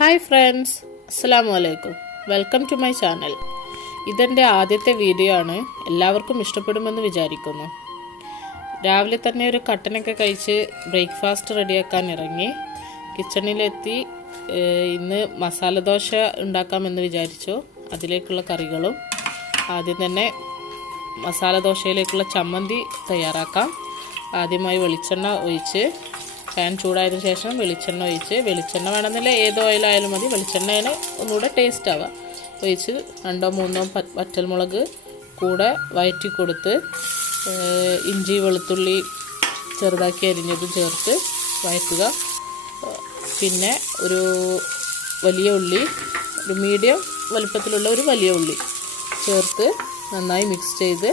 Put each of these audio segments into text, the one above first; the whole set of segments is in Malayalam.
ഹായ് ഫ്രണ്ട്സ്, അസ്സലാമു അലൈക്കും. Welcome to my channel. ഇതെൻ്റെ ആദ്യത്തെ വീഡിയോ ആണ്. എല്ലാവർക്കും ഇഷ്ടപ്പെടുമെന്ന് വിചാരിക്കുന്നു. രാവിലെ തന്നെ ഒരു കട്ടനൊക്കെ കഴിച്ച് ബ്രേക്ക്ഫാസ്റ്റ് റെഡിയാക്കാൻ ഇറങ്ങി. കിച്ചണിലെത്തി. ഇന്ന് മസാല ദോശ ഉണ്ടാക്കാമെന്ന് വിചാരിച്ചു. അതിലേക്കുള്ള കറികളും ആദ്യം തന്നെ മസാല ദോശയിലേക്കുള്ള ചമ്മന്തി തയ്യാറാക്കാം. ആദ്യമായി വെളിച്ചെണ്ണ ഒഴിച്ച് പാൻ ചൂടായതിനു ശേഷം വെളിച്ചെണ്ണ ഒഴിച്ച്, വെളിച്ചെണ്ണ വേണമെന്നില്ല ഏത് ഓയിലായാലും മതി, വെളിച്ചെണ്ണയാണ് ഒന്നുകൂടെ ടേസ്റ്റ് ആവുക. ഒഴിച്ച് 2-3 വറ്റൽമുളക് കൂടെ വഴറ്റി കൊടുത്ത് ഇഞ്ചി വെളുത്തുള്ളി ചെറുതാക്കി അരിഞ്ഞത് ചേർത്ത് വഴറ്റുക. പിന്നെ ഒരു വലിയ ഉള്ളി, ഒരു മീഡിയം വലുപ്പത്തിലുള്ള ഒരു വലിയ ഉള്ളി ചേർത്ത് നന്നായി മിക്സ് ചെയ്ത്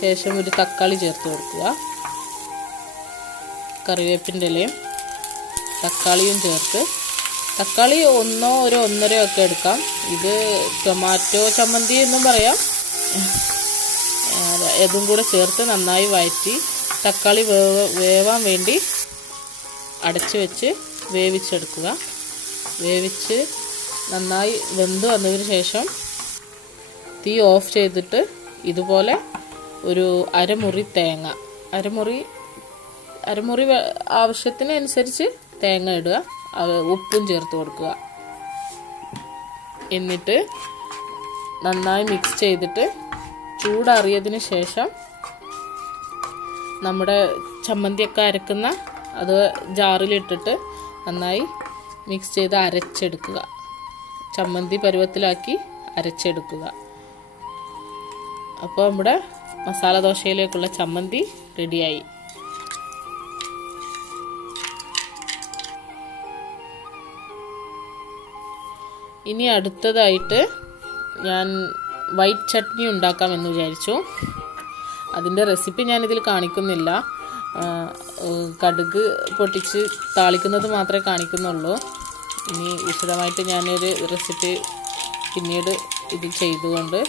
ശേഷം ഒരു തക്കാളി ചേർത്ത് കൊടുക്കുക. കറിവേപ്പിൻ്റെ ഇലയും തക്കാളിയും ചേർത്ത്, തക്കാളി 1 or 1.5 ഒക്കെ എടുക്കാം. ഇത് ടൊമാറ്റോ ചമ്മന്തി എന്നും പറയാം. ഇതും കൂടെ ചേർത്ത് നന്നായി വഴറ്റി തക്കാളി വേവാൻ വേണ്ടി അടച്ച് വെച്ച് വേവിച്ചെടുക്കുക. വേവിച്ച് നന്നായി വെന്ത് വന്നതിന് ശേഷം തീ ഓഫ് ചെയ്തിട്ട് ഇതുപോലെ ഒരു അരമുറി തേങ്ങ, അരമുറി ആവശ്യത്തിനനുസരിച്ച് തേങ്ങ ഇടുക. ഉപ്പും ചേർത്ത് കൊടുക്കുക. എന്നിട്ട് നന്നായി മിക്സ് ചെയ്തിട്ട് ചൂടാറിയതിന് ശേഷം നമ്മുടെ ചമ്മന്തിയൊക്കെ അരക്കുന്ന അത് ജാറിലിട്ടിട്ട് നന്നായി മിക്സ് ചെയ്ത് അരച്ചെടുക്കുക. ചമ്മന്തി പരുവത്തിലാക്കി അരച്ചെടുക്കുക. അപ്പോൾ നമ്മുടെ മസാല ദോശയിലേക്കുള്ള ചമ്മന്തി റെഡിയായി. ഇനി അടുത്തതായിട്ട് ഞാൻ വൈറ്റ് ചട്നി ഉണ്ടാക്കാമെന്ന് വിചാരിച്ചു. അതിൻ്റെ റെസിപ്പി ഞാനിതിൽ കാണിക്കുന്നില്ല. കടുക് പൊട്ടിച്ച് താളിക്കുന്നത് മാത്രമേ കാണിക്കുന്നുള്ളൂ. ഇനി വിശദമായിട്ട് ഞാനൊരു റെസിപ്പി പിന്നീട് ഇത് ചെയ്തുകൊണ്ട്,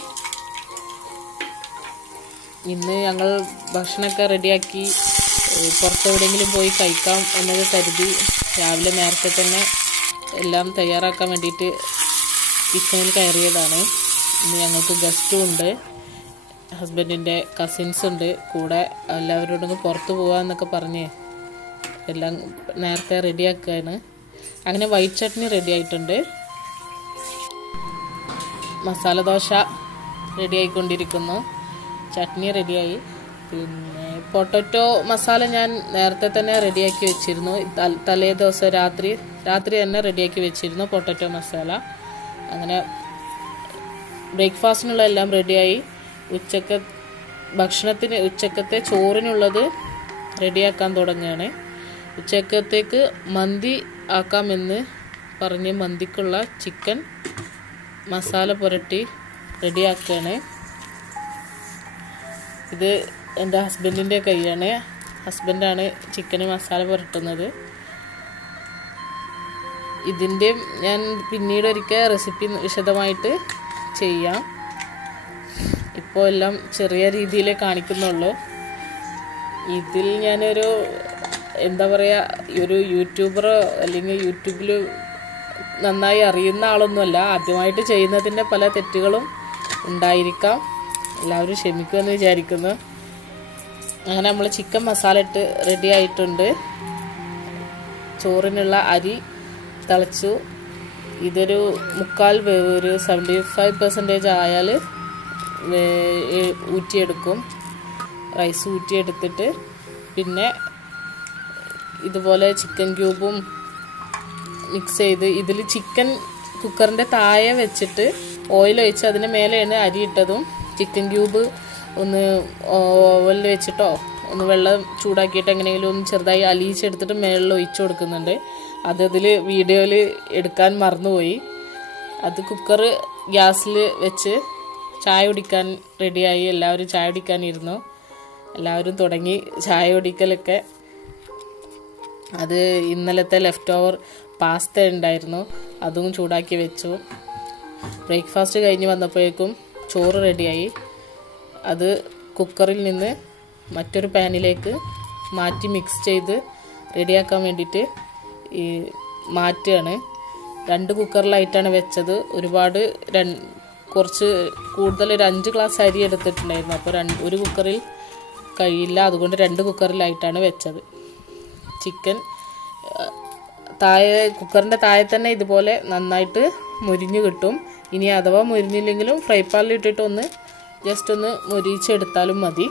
ഇന്ന് ഞങ്ങൾ ഭക്ഷണമൊക്കെ റെഡിയാക്കി പുറത്തെവിടെയെങ്കിലും പോയി കഴിക്കാം എന്നത് കരുതി രാവിലെ നേരത്തെ തന്നെ എല്ലാം തയ്യാറാക്കാൻ വേണ്ടിയിട്ട് കിച്ചണിൽ കയറിയതാണ്. ഇന്ന് ഞങ്ങൾക്ക് ഗസ്റ്റും ഉണ്ട്, ഹസ്ബൻഡിൻ്റെ കസിൻസ് ഉണ്ട് കൂടെ. എല്ലാവരോടും പുറത്ത് പോകാമെന്നൊക്കെ പറഞ്ഞ് എല്ലാം നേരത്തെ റെഡിയാക്കുകയാണ്. അങ്ങനെ വൈറ്റ് ചട്നി റെഡി ആയിട്ടുണ്ട്. മസാല ദോശ റെഡിയായിക്കൊണ്ടിരിക്കുന്നു. ചട്നി റെഡിയായി. പിന്നെ പൊട്ടറ്റോ മസാല ഞാൻ നേരത്തെ തന്നെ റെഡിയാക്കി വെച്ചിരുന്നു. തലേ ദിവസം രാത്രി തന്നെ റെഡിയാക്കി വെച്ചിരുന്നു പൊട്ടറ്റോ മസാല. അങ്ങനെ ബ്രേക്ക്ഫാസ്റ്റിനുള്ള എല്ലാം റെഡിയായി. ഉച്ചക്കത്തെ ചോറിനുള്ളത് റെഡിയാക്കാൻ തുടങ്ങുകയാണ്. ഉച്ചക്കത്തേക്ക് മന്തി ആക്കാമെന്ന് പറഞ്ഞ് മന്തിക്കുള്ള ചിക്കൻ മസാല പുരട്ടി റെഡിയാക്കുകയാണ്. ഇത് എൻ്റെ ഹസ്ബൻഡിൻ്റെ കൈയാണ്. ഹസ്ബൻഡാണ് ചിക്കന് മസാല പുരട്ടുന്നത്. ഇതിൻ്റെ ഞാൻ പിന്നീട് ഒരിക്കൽ റെസിപ്പി വിശദമായിട്ട് ചെയ്യാം. ഇപ്പോൾ എല്ലാം ചെറിയ രീതിയിലേ കാണിക്കുന്നുള്ളൂ. ഇതിൽ ഞാനൊരു എന്താ പറയുക, ഒരു യൂട്യൂബറോ അല്ലെങ്കിൽ യൂട്യൂബിൽ നന്നായി അറിയുന്ന ആളൊന്നുമല്ല. ആദ്യമായിട്ട് ചെയ്യുന്നതിൻ്റെ പല തെറ്റുകളും ഉണ്ടായിരിക്കാം. എല്ലാവരും ക്ഷമിക്കുമെന്ന് വിചാരിക്കുന്നു. അങ്ങനെ നമ്മൾ ചിക്കൻ മസാല ഇട്ട് റെഡി ആയിട്ടുണ്ട്. ചോറിനുള്ള അരി തിളച്ചു. ഇതൊരു 1/4 വേവ്, ഒരു 75% ആയാൽ ഊറ്റിയെടുക്കും. റൈസ് ഊറ്റിയെടുത്തിട്ട് പിന്നെ ഇതുപോലെ ചിക്കൻ ക്യൂബും മിക്സ് ചെയ്ത്, ഇതിൽ ചിക്കൻ കുക്കറിൻ്റെ താഴെ വെച്ചിട്ട് ഓയിൽ ഒഴിച്ച് അതിന് മേലെയാണ് അരി ഇട്ടതും. ചിക്കൻ ക്യൂബ് ഒന്ന് ഓവനിൽ വെച്ചിട്ടോ ഒന്ന് വെള്ളം ചൂടാക്കിയിട്ട് എങ്ങനെയെങ്കിലും ഒന്ന് ചെറുതായി അലിയിച്ചെടുത്തിട്ട് മേളിൽ ഒഴിച്ചു കൊടുക്കുന്നുണ്ട്. അതിൽ വീഡിയോയിൽ എടുക്കാൻ മറന്നുപോയി. അത് കുക്കർ ഗ്യാസിൽ വെച്ച് ചായ കുടിക്കാൻ റെഡിയായി. എല്ലാവരും ചായ കുടിക്കാനിരുന്നു. എല്ലാവരും തുടങ്ങി ചായ കുടിക്കലൊക്കെ. അത് ഇന്നലത്തെ ലെഫ്റ്റ് ഓവർ പാസ്ത ഉണ്ടായിരുന്നു, അതും ചൂടാക്കി വെച്ചു. ബ്രേക്ക്ഫാസ്റ്റ് കഴിഞ്ഞ് വന്നപ്പോഴേക്കും ചോറ് റെഡിയായി. അത് കുക്കറിൽ നിന്ന് മറ്റൊരു പാനിലേക്ക് മാറ്റി മിക്സ് ചെയ്ത് റെഡിയാക്കാൻ വേണ്ടിയിട്ട് മാറ്റുകയാണ്. 2 കുക്കറിലായിട്ടാണ് വെച്ചത്. ഒരുപാട് കുറച്ച് കൂടുതൽ ഒരു 5 ഗ്ലാസ് അരി എടുത്തിട്ടുണ്ടായിരുന്നു. അപ്പോൾ ഒരു കുക്കറിൽ കഴിയില്ല, അതുകൊണ്ട് 2 കുക്കറിലായിട്ടാണ് വെച്ചത്. ചിക്കൻ കുക്കറിൻ്റെ താഴെ തന്നെ ഇതുപോലെ നന്നായിട്ട് മുരിഞ്ഞ് കിട്ടും. ഇനി അഥവാ മുരിഞ്ഞില്ലെങ്കിലും ഫ്രൈ പാനിൽ ഇട്ടിട്ട് ജസ്റ്റ് ഒന്ന് മുരിച്ചെടുത്താലും മതി.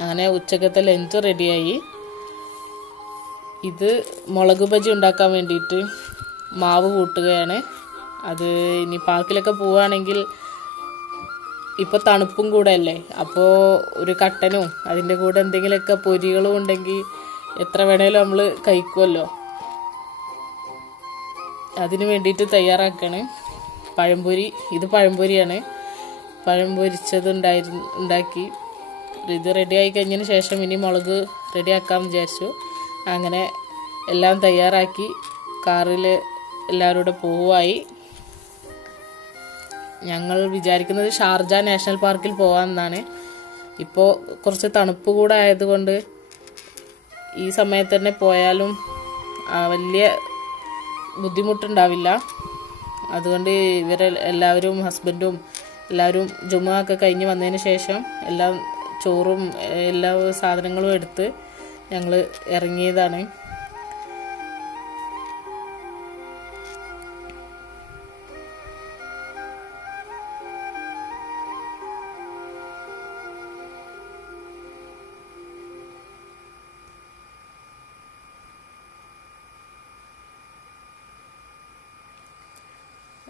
അങ്ങനെ ഉച്ചക്കത്തെ ലഞ്ച് റെഡിയായി. ഇത് മുളക് ബജി ഉണ്ടാക്കാൻ വേണ്ടിയിട്ട് മാവ് കൂട്ടുകയാണ്. അത് ഇനി പാർക്കിലൊക്കെ പോവുകയാണെങ്കിൽ ഇപ്പോൾ തണുപ്പും കൂടെ അല്ലേ, അപ്പോൾ ഒരു കട്ടനും അതിൻ്റെ കൂടെ എന്തെങ്കിലുമൊക്കെ പൊരികളും ഉണ്ടെങ്കിൽ എത്ര വേണേലും നമ്മൾ കഴിക്കുമല്ലോ. അതിന് വേണ്ടിയിട്ട് തയ്യാറാക്കാണ് പഴംപൊരി. ഇത് പഴംപൊരിയാണ്. പഴം പൊരിച്ചത് ഉണ്ടാക്കി. ഇത് റെഡിയായി കഴിഞ്ഞതിന് ശേഷം ഇനി മുളക് റെഡിയാക്കാമെന്ന് വിചാരിച്ചു. അങ്ങനെ എല്ലാം തയ്യാറാക്കി കാറിൽ എല്ലാവരും കൂടെ പോവായി. ഞങ്ങൾ വിചാരിക്കുന്നത് ഷാർജ നാഷണൽ പാർക്കിൽ പോകാമെന്നാണ്. ഇപ്പോൾ കുറച്ച് തണുപ്പ് കൂടെ ആയതുകൊണ്ട് ഈ സമയത്ത് തന്നെ പോയാലും വലിയ ബുദ്ധിമുട്ടുണ്ടാവില്ല. അതുകൊണ്ട് എല്ലാവരും ഹസ്ബൻഡും എല്ലാവരും ജുമുഅ ഒക്കെ കഴിഞ്ഞ് വന്നതിന് ശേഷം എല്ലാം ചോറും എല്ലാ സാധനങ്ങളും എടുത്ത് ഞങ്ങൾ ഇറങ്ങിയതാണ്.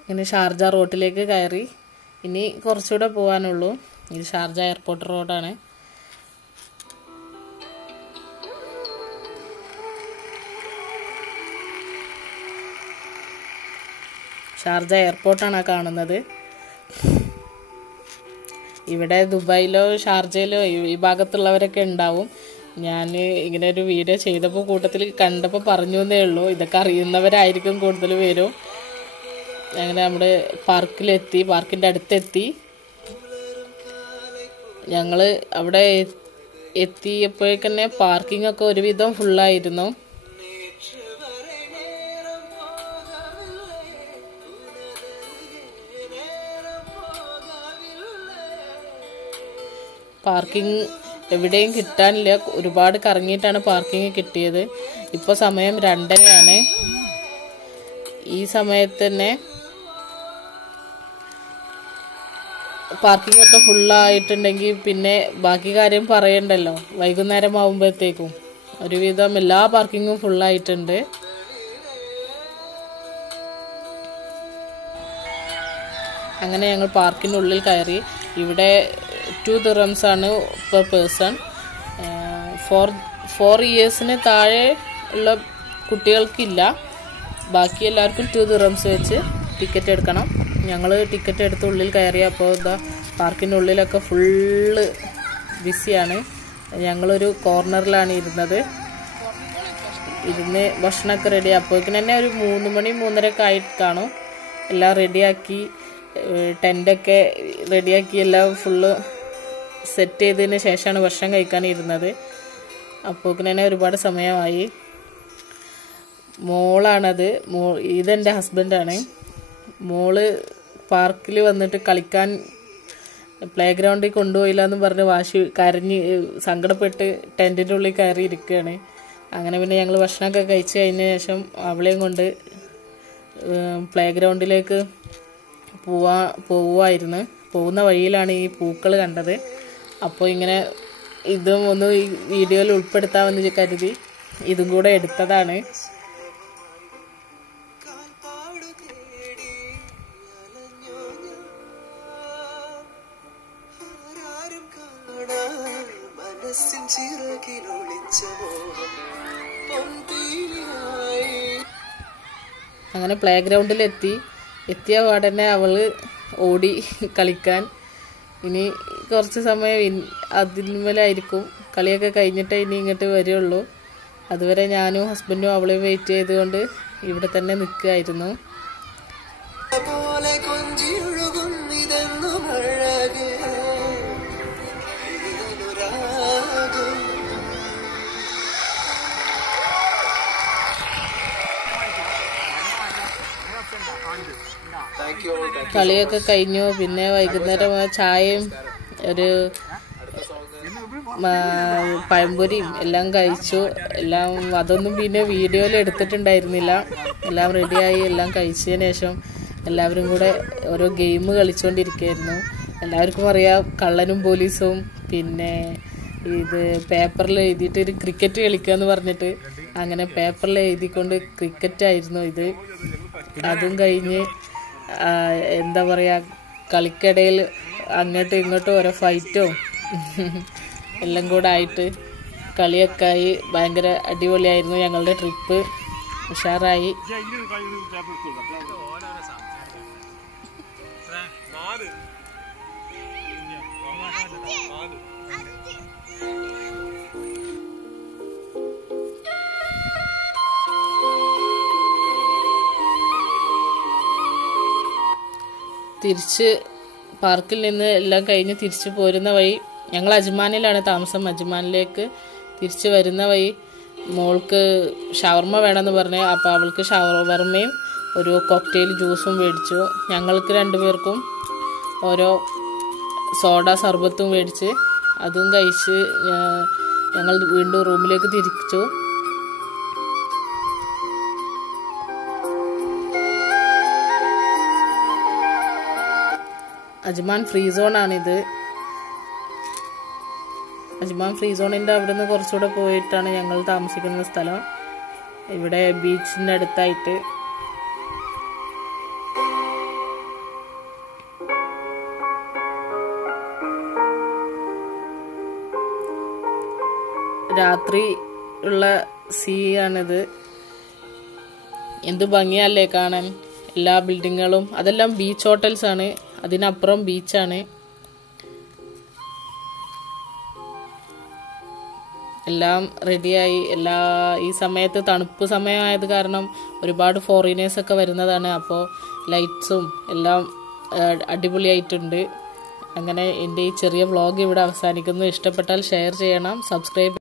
ഇങ്ങനെ ഷാർജ റോഡിലേക്ക് കയറി. ഇനി കുറച്ചുകൂടെ പോകാനുള്ളൂ. ഇത് ഷാർജ എയർപോർട്ട് റോഡാണ്. ഷാർജ എയർപോർട്ടാണ് കാണുന്നത്. ഇവിടെ ദുബായിലോ ഷാർജയിലോ ഈ ഭാഗത്തുള്ളവരൊക്കെ ഉണ്ടാവും. ഞാൻ ഇങ്ങനെ ഒരു വീഡിയോ ചെയ്തപ്പോൾ കൂട്ടത്തിൽ കണ്ടപ്പോൾ പറഞ്ഞു എന്നേ ഉള്ളൂ. ഇതൊക്കെ അറിയുന്നവരായിരിക്കും കൂടുതൽ പേരും. അങ്ങനെ നമ്മുടെ പാർക്കിലെത്തി, പാർക്കിൻ്റെ അടുത്തെത്തി. ഞങ്ങൾ അവിടെ എത്തിയപ്പോഴേക്കന്നെ പാർക്കിംഗ് ഒക്കെ ഒരുവിധം ഫുള്ളായിരുന്നു. പാർക്കിംഗ് എവിടെയും കിട്ടാനില്ല. ഒരുപാട് കറങ്ങിയിട്ടാണ് പാർക്കിംഗ് കിട്ടിയത്. ഇപ്പോൾ സമയം 2:30 ഈ സമയത്ത് തന്നെ പാർക്കിംഗ് ഒക്കെ ഫുള്ളായിട്ടുണ്ടെങ്കിൽ പിന്നെ ബാക്കി കാര്യം പറയണ്ടല്ലോ. വൈകുന്നേരം ആകുമ്പോഴത്തേക്കും ഒരുവിധം എല്ലാ പാർക്കിങ്ങും ഫുള്ളായിട്ടുണ്ട്. അങ്ങനെ ഞങ്ങൾ പാർക്കിനുള്ളിൽ കയറി. ഇവിടെ 2 dirhams ആണ് പെർ പേഴ്സൺ. 4 yearsന് താഴെ ഉള്ള കുട്ടികൾക്കില്ല. ബാക്കി എല്ലാവർക്കും 2 dirhams വെച്ച് ടിക്കറ്റ് എടുക്കണം. ഞങ്ങൾ ടിക്കറ്റ് എടുത്ത് ഉള്ളിൽ കയറിയപ്പോൾ പാർക്കിൻ്റെ ഉള്ളിലൊക്കെ ഫുള്ള് ബിസിയാണ്. ഞങ്ങളൊരു കോർണറിലാണ് ഇരുന്ന് ഭക്ഷണമൊക്കെ റെഡി. അപ്പോഴേക്കും തന്നെ ഒരു 3 മണി 3:30 ആയി കാണും. എല്ലാം റെഡിയാക്കി, ടെൻ്റൊക്കെ റെഡിയാക്കി എല്ലാം ഫുള്ള് സെറ്റ് ചെയ്തതിന് ശേഷമാണ് ഭക്ഷണം കഴിക്കാനിരുന്നത്. അപ്പോഴേക്കും തന്നെ ഒരുപാട് സമയമായി. മോളാണത്. ഇതെൻ്റെ ഹസ്ബൻഡാണ്. മോള് പാർക്കിൽ വന്നിട്ട് കളിക്കാൻ പ്ലേ ഗ്രൗണ്ടിൽ കൊണ്ടുപോയില്ല എന്ന് പറഞ്ഞ് കരഞ്ഞ് സങ്കടപ്പെട്ട് ടെൻറ്റിൻ്റെ ഉള്ളിൽ കയറി ഇരിക്കുകയാണ്. അങ്ങനെ പിന്നെ ഞങ്ങൾ ഭക്ഷണമൊക്കെ കഴിച്ച് കഴിഞ്ഞ ശേഷം അവളെയും കൊണ്ട് പ്ലേ ഗ്രൗണ്ടിലേക്ക് പോവുമായിരുന്നു. പോകുന്ന വഴിയിലാണ് ഈ പൂക്കൾ കണ്ടത്. അപ്പോൾ ഇങ്ങനെ ഇതും ഒന്ന് ഈ വീഡിയോയിൽ ഉൾപ്പെടുത്താമെന്ന് കരുതി ഇതും കൂടെ എടുത്തതാണ്. അങ്ങനെ പ്ലേ എത്തിയ ഉടനെ അവള് ഓടി കളിക്കാൻ. ഇനി കുറച്ച് സമയം അതിന്മേലായിരിക്കും. കളിയൊക്കെ കഴിഞ്ഞിട്ടേ ഇനി ഇങ്ങോട്ട് വരുള്ളൂ. അതുവരെ ഞാനും ഹസ്ബൻഡും അവളെയും വെയിറ്റ് ചെയ്തുകൊണ്ട് ഇവിടെ തന്നെ നിൽക്കുകയായിരുന്നു. കളിയൊക്കെ കഴിഞ്ഞു. പിന്നെ വൈകുന്നേരം ചായയും ഒരു പഴംപൊരിയും എല്ലാം കഴിച്ചു. എല്ലാം അതൊന്നും പിന്നെ വീഡിയോയിൽ എടുത്തിട്ടുണ്ടായിരുന്നില്ല. എല്ലാം റെഡിയായി എല്ലാം കഴിച്ചതിന് ശേഷം എല്ലാവരും കൂടെ ഓരോ ഗെയിം കളിച്ചുകൊണ്ടിരിക്കുകയായിരുന്നു. എല്ലാവർക്കും അറിയാം കള്ളനും പോലീസും, പിന്നെ ഇത് പേപ്പറിൽ എഴുതിയിട്ട് ഒരു ക്രിക്കറ്റ് കളിക്കുക എന്ന് പറഞ്ഞിട്ട് അങ്ങനെ പേപ്പറിൽ എഴുതിക്കൊണ്ട് ക്രിക്കറ്റായിരുന്നു ഇത്. അതും കഴിഞ്ഞ് എന്താ പറയുക, കളിക്കിടയിൽ അങ്ങോട്ടും ഇങ്ങോട്ടും ഓരോ ഫൈറ്റും എല്ലാം കൂടെ ആയിട്ട് കളിയൊക്കെ ആയി. ഭയങ്കര അടിപൊളിയായിരുന്നു ഞങ്ങളുടെ ട്രിപ്പ്. ഉഷാറായി. തിരിച്ച് പാർക്കിൽ നിന്ന് എല്ലാം കഴിഞ്ഞ് തിരിച്ചു പോരുന്ന വഴി, ഞങ്ങൾ അജ്മാനിലാണ് താമസം. അജ്മാനിലേക്ക് തിരിച്ച് വരുന്ന വഴി മോൾക്ക് ഷവർമ്മ വേണമെന്ന് പറഞ്ഞു. അപ്പോൾ അവൾക്ക് ഷവർമ്മയും ഒരു കോക്ടെയിൽ ജ്യൂസും മേടിച്ചു. ഞങ്ങൾക്ക് രണ്ടുപേർക്കും ഓരോ സോഡ സർബത്തും മേടിച്ച് അതും കഴിച്ച് ഞങ്ങൾ വീണ്ടും റൂമിലേക്ക് തിരിച്ചു. അജ്മാൻ ഫ്രീ സോണാണിത്. അജ്മാൻ ഫ്രീ സോണിൻ്റെ അവിടെ നിന്ന് കുറച്ചുകൂടെ പോയിട്ടാണ് ഞങ്ങൾ താമസിക്കുന്ന സ്ഥലം. ഇവിടെ ബീച്ചിൻ്റെ അടുത്തായിട്ട്. രാത്രി ഉള്ള സീ ആണിത്. എന്ത് ഭംഗിയല്ലേ കാണാൻ. എല്ലാ ബിൽഡിങ്ങുകളും അതെല്ലാം ബീച്ച് ഹോട്ടൽസ് ആണ്. അതിനപ്പുറം ബീച്ചാണ്. എല്ലാം റെഡിയായി. ഈ സമയത്ത് തണുപ്പ് സമയമായത് കാരണം ഒരുപാട് ഫോറിനേഴ്സൊക്കെ വരുന്നതാണ്. അപ്പോൾ ലൈറ്റ്സും എല്ലാം അടിപൊളിയായിട്ടുണ്ട്. അങ്ങനെ എൻ്റെ ഈ ചെറിയ വ്ളോഗ് ഇവിടെ അവസാനിക്കുന്നു. ഇഷ്ടപ്പെട്ടാൽ ഷെയർ ചെയ്യണം, സബ്സ്ക്രൈബ്